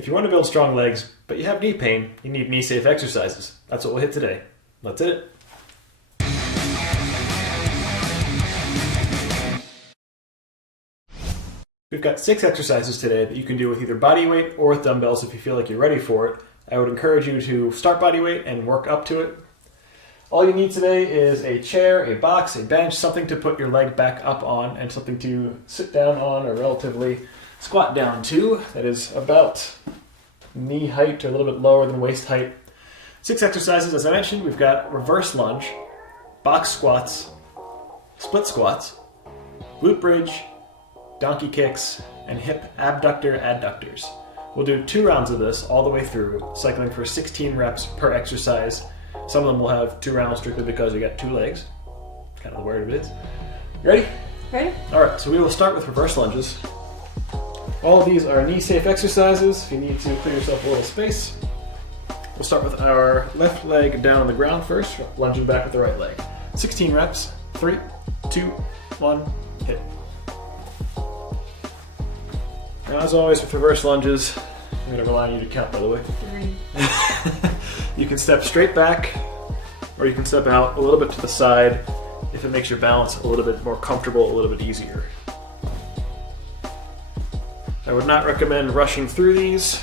If you want to build strong legs, but you have knee pain, you need knee-safe exercises. That's what we'll hit today. Let's hit it. We've got 6 exercises today that you can do with either body weight or with dumbbells if you feel like you're ready for it. I would encourage you to start body weight and work up to it. All you need today is a chair, a box, a bench, something to put your leg back up on, and something to sit down on or relatively squat down to. That is about knee height or a little bit lower than waist height. 6 exercises, as I mentioned. We've got reverse lunge, box squats, split squats, glute bridge, donkey kicks, and hip abductor adductors. We'll do 2 rounds of this all the way through, cycling for 16 reps per exercise. Some of them will have 2 rounds strictly because you got 2 legs. Kind of the word it is. You ready? Ready? All right, so we will start with reverse lunges. All of these are knee-safe exercises. If you need to clear yourself a little space. We'll start with our left leg down on the ground first, lunging back with the right leg. 16 reps, 3, 2, 1, hit. Now, as always with reverse lunges, I'm going to rely on you to count, by the way. 3. You can step straight back, or you can step out a little bit to the side if it makes your balance a little bit more comfortable, a little bit easier. I would not recommend rushing through these.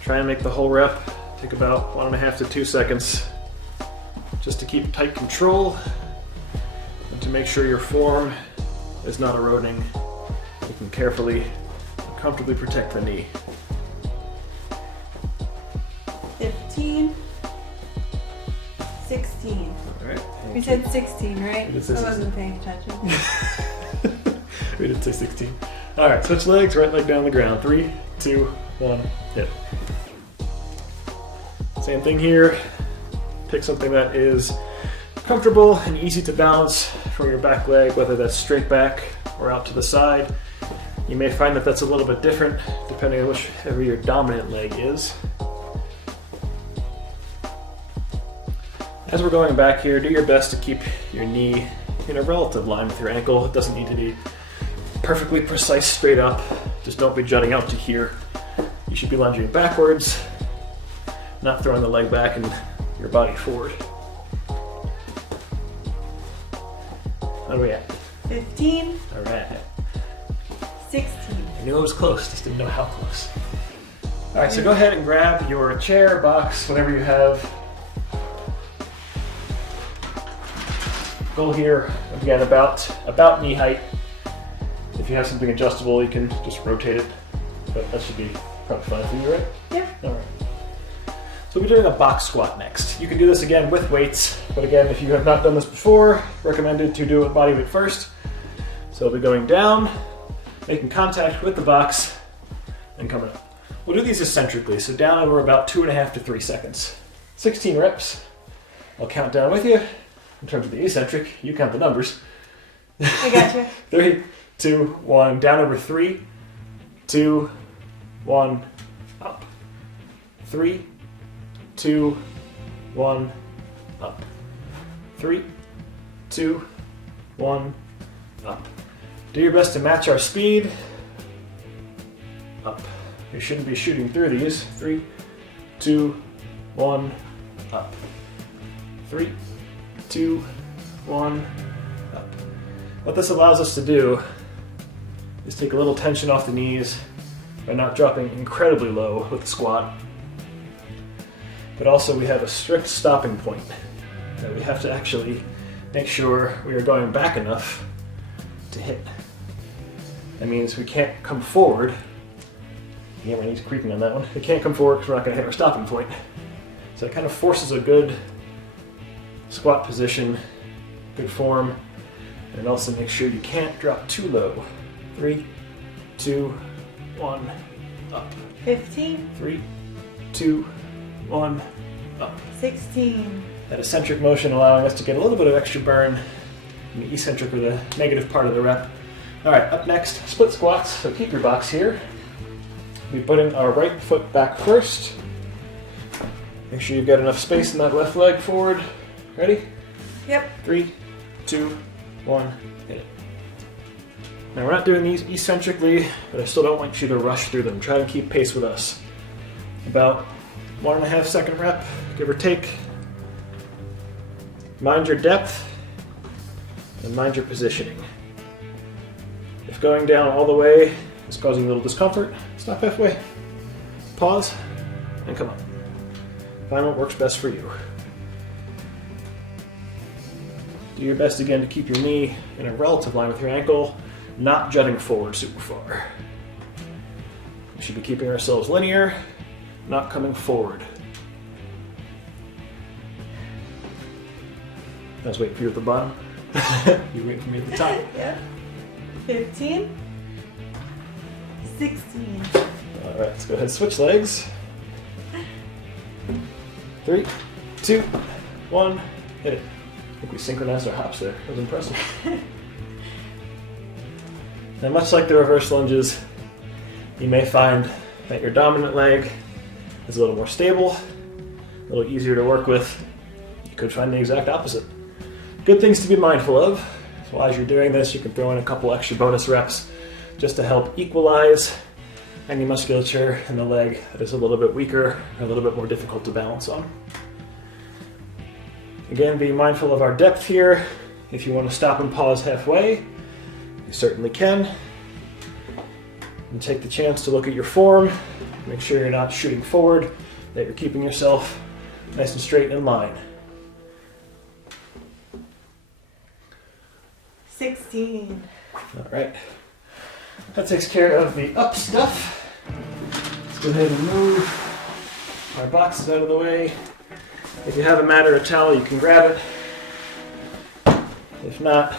Try and make the whole rep. Take about 1.5 to 2 seconds just to keep tight control and to make sure your form is not eroding. You can carefully and comfortably protect the knee. 15. 16. All right. We said 16, right? We did say I 16. wasn't paying attention. We did say 16. All right, switch legs, right leg down the ground. 3, 2, 1, hit. Same thing here. Pick something that is comfortable and easy to balance from your back leg, whether that's straight back or out to the side. You may find that that's a little bit different depending on whichever your dominant leg is. As we're going back here, do your best to keep your knee in a relative line with your ankle. It doesn't need to be perfectly precise straight up. Just don't be jutting out to here. You should be lunging backwards, not throwing the leg back and your body forward. How are we at? 15. All right. 16. I knew it was close, just didn't know how close. All right, so go ahead and grab your chair, box, whatever you have. Goal here, again, about knee height. If you have something adjustable, you can just rotate it, but that should be probably fine for you, right? Yeah. All right. So we'll be doing a box squat next. You can do this again with weights, but again, if you have not done this before, recommended to do it with body weight first. So we'll be going down, making contact with the box, and coming up. We'll do these eccentrically, so down over about 2.5 to 3 seconds. 16 reps. I'll count down with you. In terms of the eccentric, you count the numbers. I got you. 3, 2, 1, down over 3, 2, 1, up. 3, 2, 1, up. 3, 2, 1, up. Do your best to match our speed. Up. You shouldn't be shooting through these. 3, 2, 1, up. 3, 2, 1, up. What this allows us to do is take a little tension off the knees by not dropping incredibly low with the squat. But also we have a strict stopping point that we have to actually make sure we are going back enough to hit. That means we can't come forward. Yeah, my knee's creaking on that one. We can't come forward because we're not going to hit our stopping point. So it kind of forces a good squat position, good form, and also make sure you can't drop too low. 3, 2, 1, up. 15. 3, 2, 1, up. 16. That eccentric motion allowing us to get a little bit of extra burn, and the eccentric or the negative part of the rep. All right, up next, split squats. So keep your box here. We'll be putting our right foot back first. Make sure you've got enough space in that left leg forward. Ready? Yep. 3, 2, 1, hit it. Now we're not doing these eccentrically, but I still don't want you to rush through them. Try to keep pace with us. About 1.5 second rep, give or take. Mind your depth and mind your positioning. If going down all the way is causing a little discomfort, stop halfway, pause, and come up. Find what works best for you. Do your best again to keep your knee in a relative line with your ankle, not jutting forward super far. We should be keeping ourselves linear, not coming forward. I was waiting for you at the bottom. You waiting for me at the top. Yeah. 15. 16. All right, let's go ahead and switch legs. 3, 2, 1, hit it. I think we synchronized our hops there. That was impressive. Now, much like the reverse lunges, you may find that your dominant leg is a little more stable, a little easier to work with. You could find the exact opposite. Good things to be mindful of. So as you're doing this, you can throw in a couple extra bonus reps just to help equalize any musculature in the leg that is a little bit weaker, a little bit more difficult to balance on. Again, be mindful of our depth here. If you want to stop and pause halfway, you certainly can. And take the chance to look at your form. Make sure you're not shooting forward, that you're keeping yourself nice and straight in line. 16. All right. That takes care of the up stuff. Let's go ahead and move our boxes out of the way. If you have a mat or a towel, you can grab it. If not,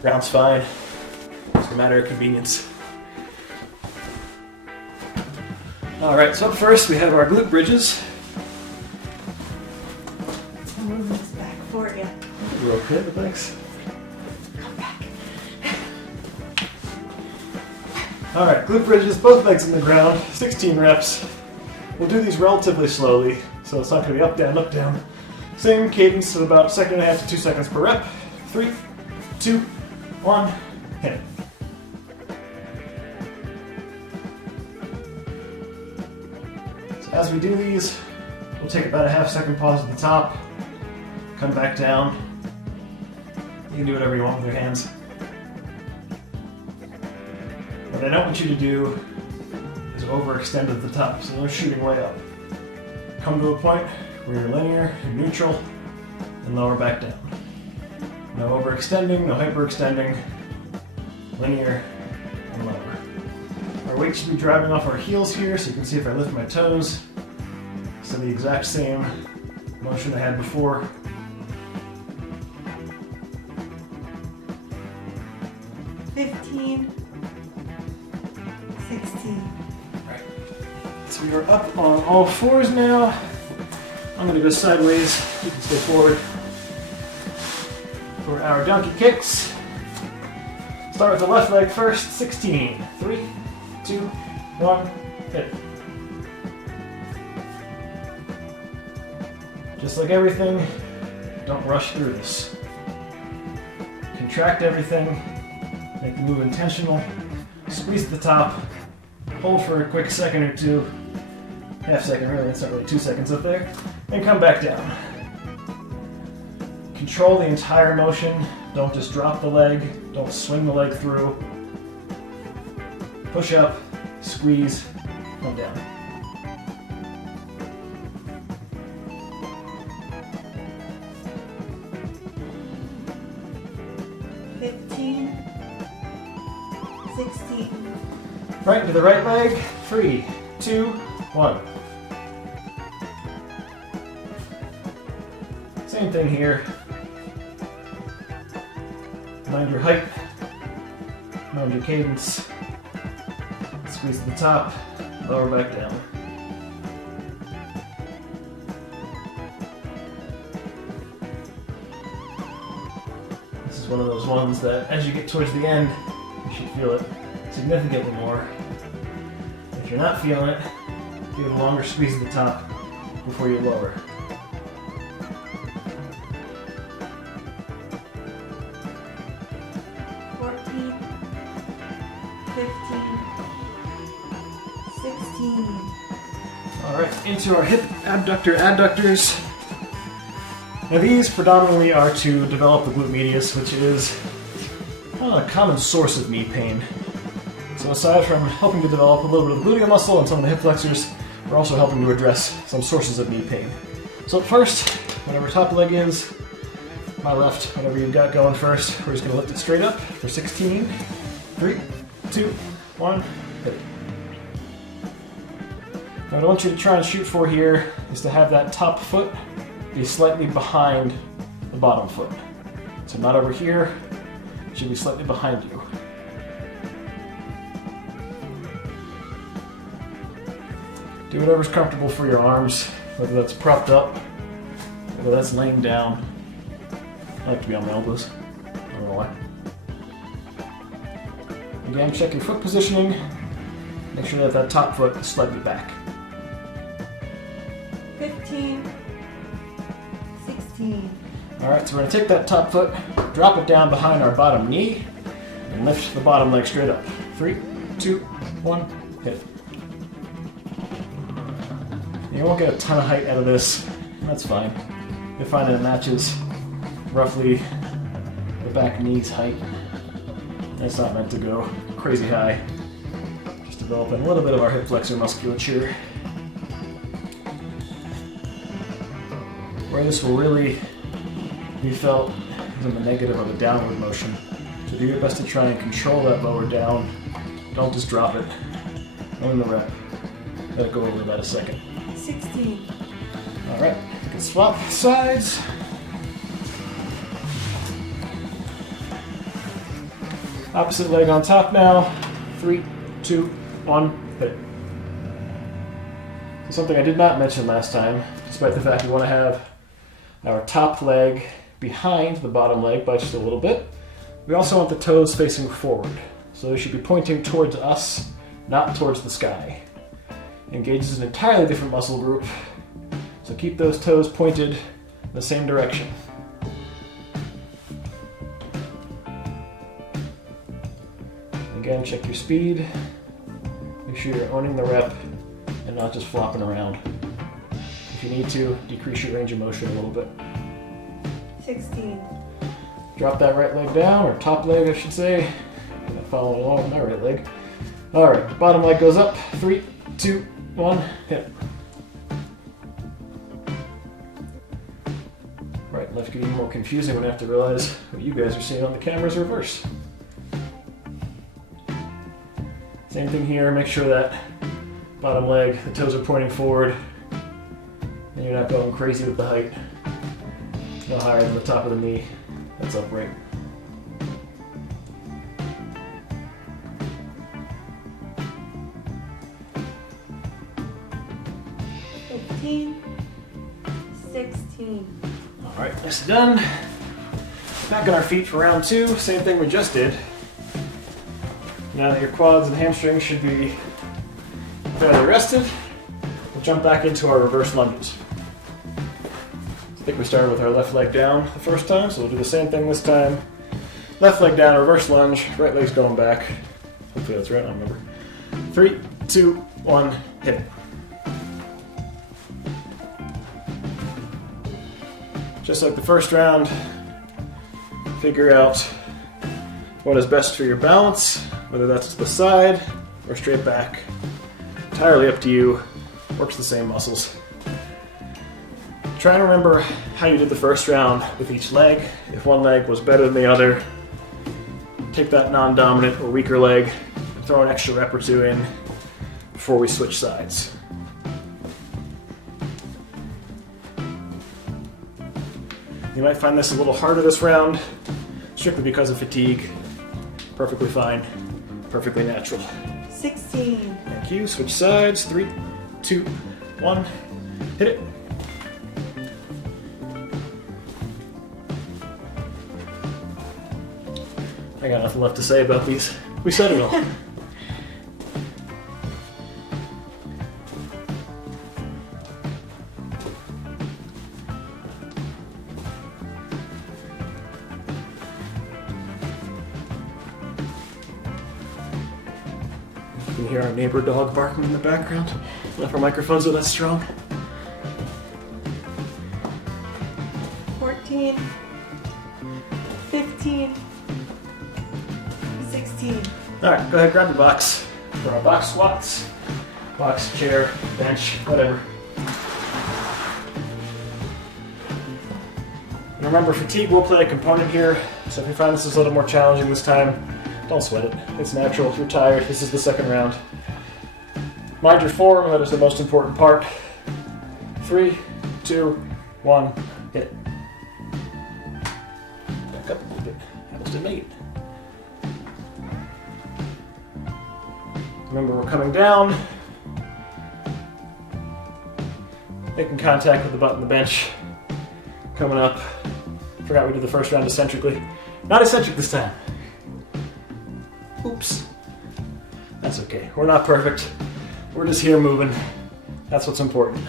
ground's fine. It's a matter of convenience. All right, so up first we have our glute bridges. I'm moving this back for you. You're okay, but thanks. Come back. All right, glute bridges, both legs in the ground, 16 reps. We'll do these relatively slowly, so it's not gonna be up, down, up, down. Same cadence of about 1.5 to 2 seconds per rep. 3, 2, 1, hit it. So as we do these, we'll take about a half-second pause at the top, come back down. You can do whatever you want with your hands. What I don't want you to do is overextend at the top, so no shooting way up. Come to a point where you're linear and neutral, and lower back down. No overextending, no hyperextending, linear and lower. Our weight should be driving off our heels here, so you can see if I lift my toes, so the exact same motion I had before. So we are up on all fours now. I'm going to go sideways. You can stay forward for our donkey kicks. Start with the left leg first. 16. 3, 2, 1, hit it. Just like everything, don't rush through this. Contract everything. Make the move intentional. Squeeze at the top. Hold for a quick second or two. Half second really, it's not really 2 seconds up there. And come back down. Control the entire motion. Don't just drop the leg. Don't swing the leg through. Push up, squeeze, come down. Right to the right leg. 3, 2, 1. Same thing here. Mind your height. Mind your cadence. Squeeze to the top. Lower back down. This is one of those ones that as you get towards the end, you should feel it significantly more. If you're not feeling it, give it a longer squeeze at the top before you lower. All right, into our hip adductors. Now these predominantly are to develop the glute medius, which is a common source of knee pain. So aside from helping to develop a little bit of the gluteal muscle and some of the hip flexors, we're also helping to address some sources of knee pain. So at first, whatever top leg is, my left, whatever you've got going first, we're just going to lift it straight up for 16. 3, 2, 1, hit it. Now what I want you to try and shoot for here is to have that top foot be slightly behind the bottom foot. So not over here, it should be slightly behind you. Do whatever's comfortable for your arms, whether that's propped up, whether that's laying down. I like to be on my elbows, I don't know why. Again, check your foot positioning. Make sure that top foot is slightly back. 15, 16. Alright, so we're going to take that top foot, drop it down behind our bottom knee, and lift the bottom leg straight up. 3, 2, 1, hit it. You won't get a ton of height out of this, that's fine. You'll find that it matches roughly the back knee's height. It's not meant to go crazy high. Just developing a little bit of our hip flexor musculature. Where this will really be felt is in the negative of a downward motion. So do your best to try and control that lower down. Don't just drop it. Own the rep. Let it go over about a second. 16. Alright, you can swap sides. Opposite leg on top now. 3, 2, 1, hit it. So something I did not mention last time, despite the fact we want to have our top leg behind the bottom leg by just a little bit, we also want the toes facing forward. So they should be pointing towards us, not towards the sky. Engages an entirely different muscle group, so keep those toes pointed in the same direction. Again, check your speed. Make sure you're owning the rep and not just flopping around. If you need to, decrease your range of motion a little bit. 16. Drop that right leg down, or top leg I should say. I'm not following along with my right leg. Alright, bottom leg goes up. 3, 2, 1, hit. Right and left get even more confusing when I have to realize what you guys are seeing on the camera's reverse. Same thing here, make sure that bottom leg, the toes are pointing forward and you're not going crazy with the height. No higher than the top of the knee, that's upright. Fifteen, 16. Alright, nicely done. Back on our feet for round 2, same thing we just did. Now that your quads and hamstrings should be fairly rested, we'll jump back into our reverse lunges. I think we started with our left leg down the first time, so we'll do the same thing this time. Left leg down, reverse lunge, right leg's going back. Hopefully that's right, I don't remember. 3, 2, 1, hit it. Just like the first round, figure out what is best for your balance, whether that's to the side or straight back. Entirely up to you, works the same muscles. Try and remember how you did the first round with each leg. If one leg was better than the other, take that non-dominant or weaker leg and throw an extra rep or two in before we switch sides. You might find this a little harder this round, strictly because of fatigue. Perfectly fine, perfectly natural. 16. Thank you, switch sides, 3, 2, 1, hit it. I got nothing left to say about these. We said it all. You can hear our neighbor dog barking in the background. If our microphones are that strong. 14, 15, 16. All right, go ahead, grab the box for our box squats, box, chair, bench, whatever. And remember, fatigue will play a component here, so if you find this is a little more challenging this time, don't sweat it. It's natural. If you're tired, this is the second round. Mind your form, that is the most important part. 3, 2, 1, hit it. Back up a little bit. Almost didn't make it. Remember, we're coming down, making contact with the butt and the bench, coming up. Forgot we did the first round eccentrically. Not eccentric this time. Oops. That's okay. We're not perfect. We're just here moving. That's what's important.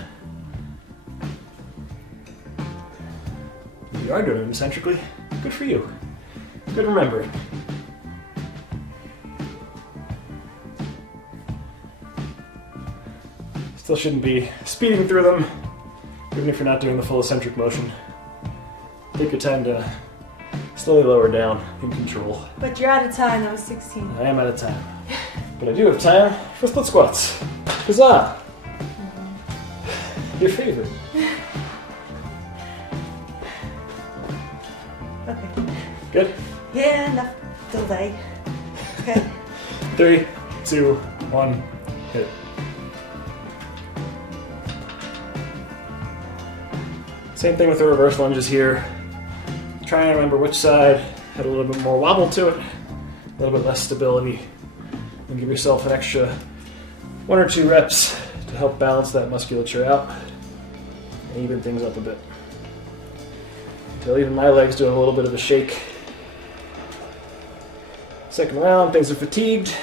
You are doing it eccentrically. Good for you. Good remembering. Still shouldn't be speeding through them, even if you're not doing the full eccentric motion. Take your time to slowly lower down in control. But you're out of time, that was 16. I am out of time. But I do have time for split squats. Huzzah! Your favorite. Okay. Good? Yeah, enough delay. Okay. 3, 2, 1, hit it. Same thing with the reverse lunges here. Try and remember which side had a little bit more wobble to it, a little bit less stability, and give yourself an extra 1 or 2 reps to help balance that musculature out and even things up a bit. Until even my legs do a little bit of a shake. Second round, things are fatigued.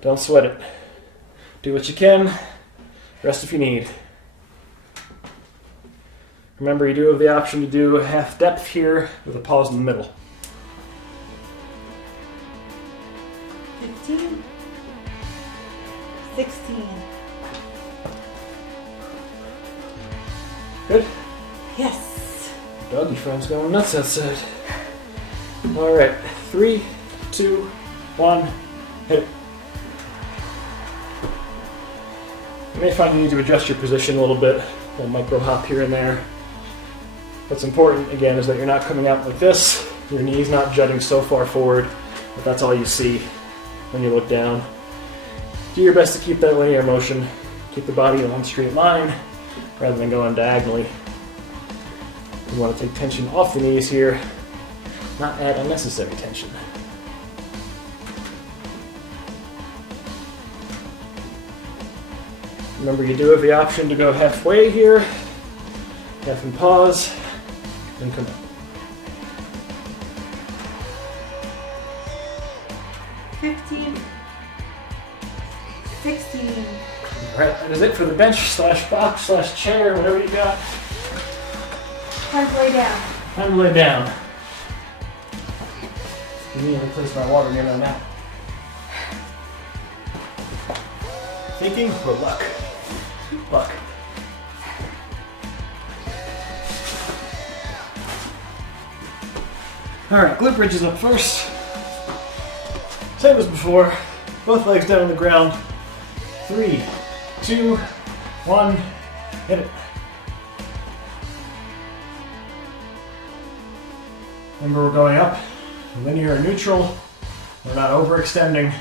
Don't sweat it. Do what you can, rest if you need. Remember, you do have the option to do half depth here with a pause in the middle. 15, 16. Good? Yes. Doggy friend's going nuts outside. All right, 3, 2, 1, hit it. You may find you need to adjust your position a little bit, a micro hop here and there. What's important, again, is that you're not coming out like this. Your knee's not jutting so far forward that that's all you see when you look down. Do your best to keep that linear motion. Keep the body in one straight line rather than going diagonally. You want to take tension off the knees here, not add unnecessary tension. Remember, you do have the option to go halfway here, half and pause, and come up. $15, 16. All right, that is it for the bench slash box slash chair, whatever you got. Time to lay down. Time to lay down. I need to replace my water near my mouth. Thinking or luck? Luck. Alright, glute bridges up first. Same as before. Both legs down on the ground. 3, 2, 1, hit it. Remember, we're going up, linear and neutral. We're not overextending.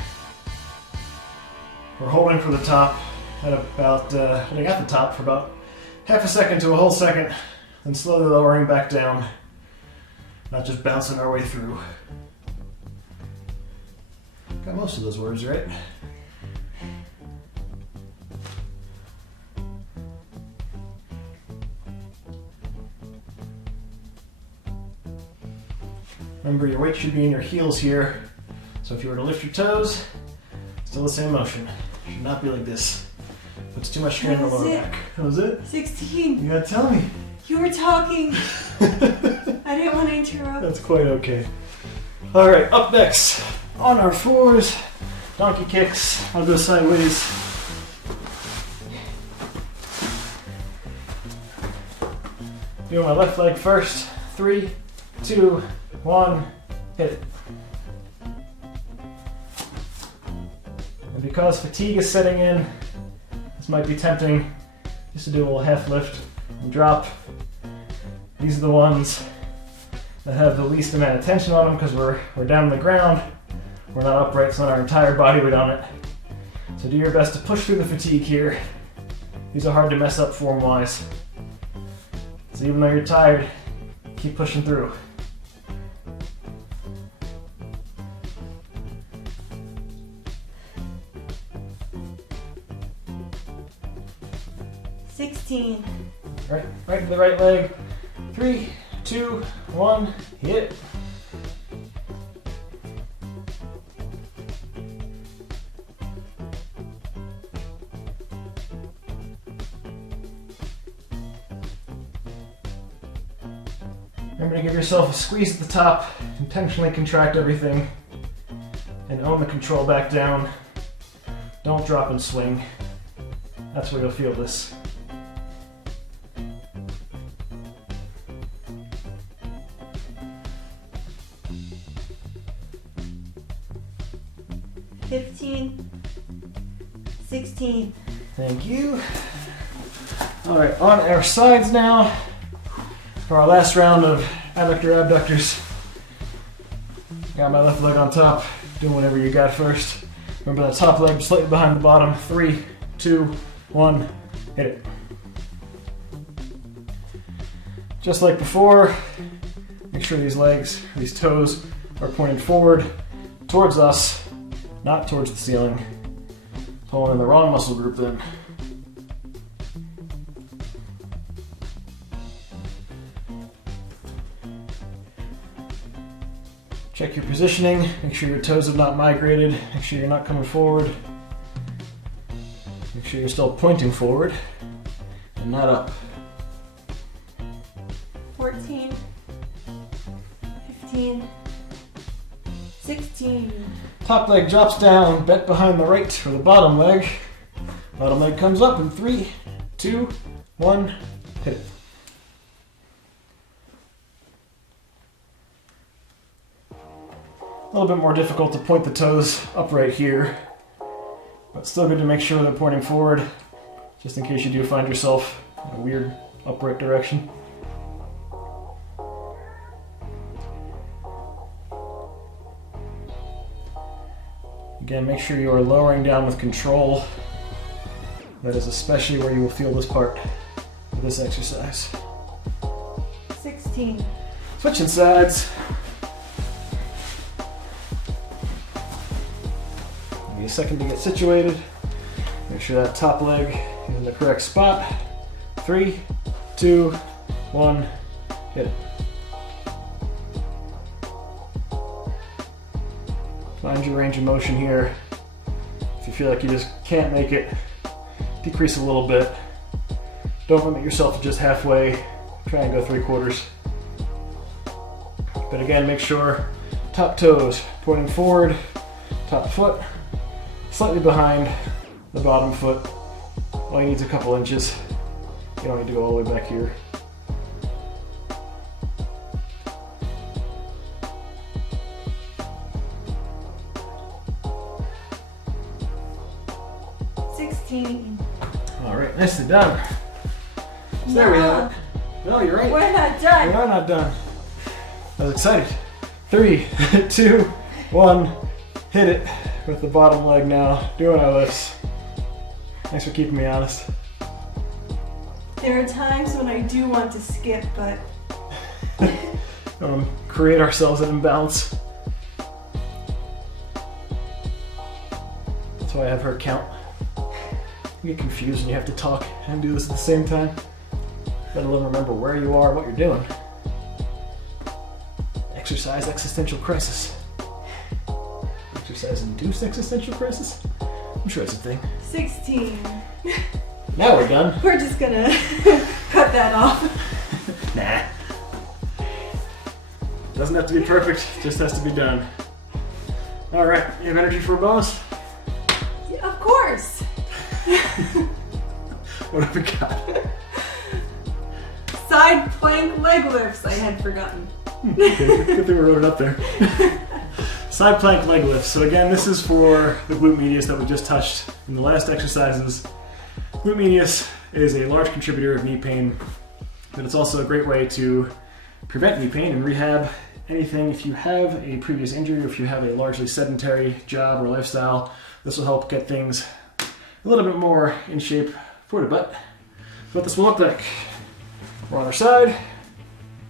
We're holding for the top at about, holding at the top for about half a second to a whole second, then slowly lowering back down, not just bouncing our way through. Got most of those words right. Remember, your weight should be in your heels here, so if you were to lift your toes, still the same motion. Should not be like this. Puts too much strain on the lower back. That was it? 16. You gotta tell me. You were talking. I didn't want to interrupt. That's quite okay. Alright, up next. On our fours, donkey kicks. I'll go sideways. Doing my left leg first. 3, 2, 1, hit it. And because fatigue is setting in, this might be tempting just to do a little half lift and drop. These are the ones that have the least amount of tension on them because we're down on the ground. We're not upright, so not our entire body weight on it. So do your best to push through the fatigue here. These are hard to mess up form-wise. So even though you're tired, keep pushing through. Right to the right leg. 3, 2, 1, hit. Remember to give yourself a squeeze at the top, intentionally contract everything, and own the control back down. Don't drop and swing. That's where you'll feel this. $15, $16. Thank you. All right, on our sides now for our last round of adductor abductors. Got my left leg on top, doing whatever you got first. Remember the top leg slightly behind the bottom. 3, 2, 1, hit it. Just like before, make sure these legs, these toes are pointed forward towards us, not towards the ceiling. Pulling in the wrong muscle group then. Check your positioning, make sure your toes have not migrated, make sure you're not coming forward. Make sure you're still pointing forward and not up. 14, 15, 16. Top leg drops down, bent behind the right for the bottom leg. Bottom leg comes up in 3, 2, 1, hit it. A little bit more difficult to point the toes upright here, but still good to make sure they're pointing forward, just in case you do find yourself in a weird upright direction. Again, make sure you are lowering down with control. That is especially where you will feel this part of this exercise. 16. Switching sides. Give me a second to get situated. Make sure that top leg is in the correct spot. 3, 2, 1, hit it. Find your range of motion here. If you feel like you just can't make it, decrease a little bit. Don't limit yourself to just halfway. Try and go 3/4. But again, make sure top toes pointing forward, top foot slightly behind the bottom foot. All you need is a couple inches. You don't need to go all the way back here. All right, nicely done. So there we have it. No, you're right. We're not done. We are not done. I was excited. 3, 2, 1, hit it with the bottom leg now. Doing our lifts. Thanks for keeping me honest. There are times when I do want to skip, but create ourselves an imbalance. That's why I have her count. You get confused when you have to talk and do this at the same time. Let alone remember where you are and what you're doing. Exercise existential crisis. Exercise-induced existential crisis? I'm sure it's a thing. 16. Now we're done. We're just gonna cut that off. Nah. Doesn't have to be perfect, just has to be done. All right, you have energy for a bonus? Yeah, of course. What have we got? Side side plank leg lifts. I had forgotten. Good thing we wrote it up there. Side plank leg lifts. So again, this is for the glute medius that we just touched in the last exercises. Glute medius is a large contributor of knee pain, but it's also a great way to prevent knee pain and rehab anything. If you have a previous injury or if you have a largely sedentary job or lifestyle, this will help get things a little bit more in shape for the butt. What this will look like. We're on our side,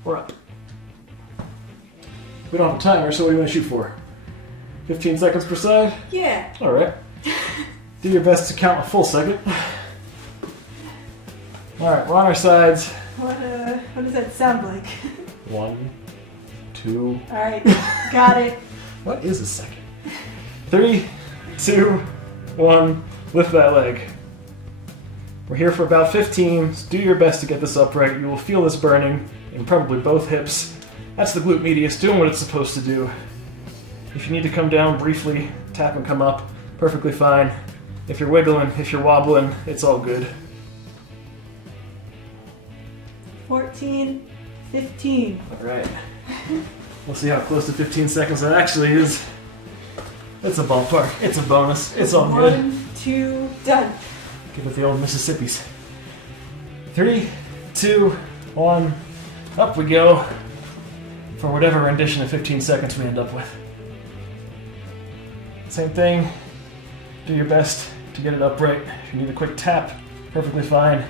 we're up. We don't have a timer, so what do you want to shoot for? 15 seconds per side? Yeah. All right. Do your best to count a full second. All right, we're on our sides. What does that sound like? 1, 2. All right, got it. What is a second? 3, 2, 1. Lift that leg. We're here for about 15. So do your best to get this upright. You will feel this burning in probably both hips. That's the glute medius doing what it's supposed to do. If you need to come down briefly, tap and come up, perfectly fine. If you're wiggling, if you're wobbling, it's all good. 14, 15. All right. We'll see how close to 15 seconds that actually is. It's a ballpark. It's a bonus. It's all good. 1, 2, done. Give it the old Mississippi's. 3, 2, 1. Up we go. For whatever rendition of 15 seconds we end up with. Same thing. Do your best to get it upright. If you need a quick tap, perfectly fine.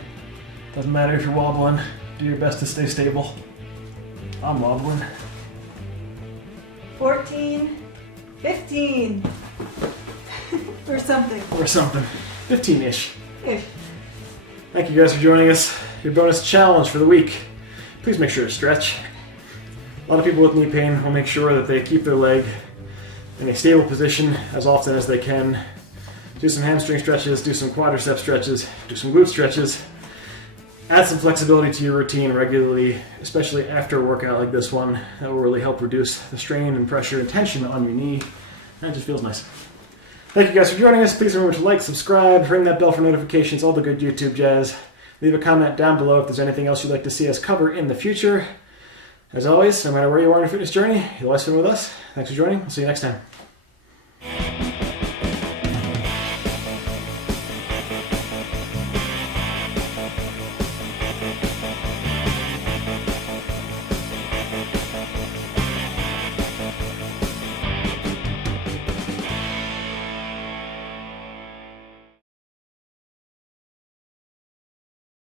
Doesn't matter if you're wobbling. Do your best to stay stable. I'm wobbling. 14, 15. Or something. Or something. 15-ish. Ish. Thank you guys for joining us. Your bonus challenge for the week. Please make sure to stretch. A lot of people with knee pain will make sure that they keep their leg in a stable position as often as they can. Do some hamstring stretches, do some quadricep stretches, do some glute stretches. Add some flexibility to your routine regularly, especially after a workout like this one. That will really help reduce the strain and pressure and tension on your knee. And it just feels nice. Thank you guys for joining us. Please remember to like, subscribe, ring that bell for notifications, all the good YouTube jazz. Leave a comment down below if there's anything else you'd like to see us cover in the future. As always, no matter where you are in your fitness journey, you'll always fit with us. Thanks for joining. We'll see you next time.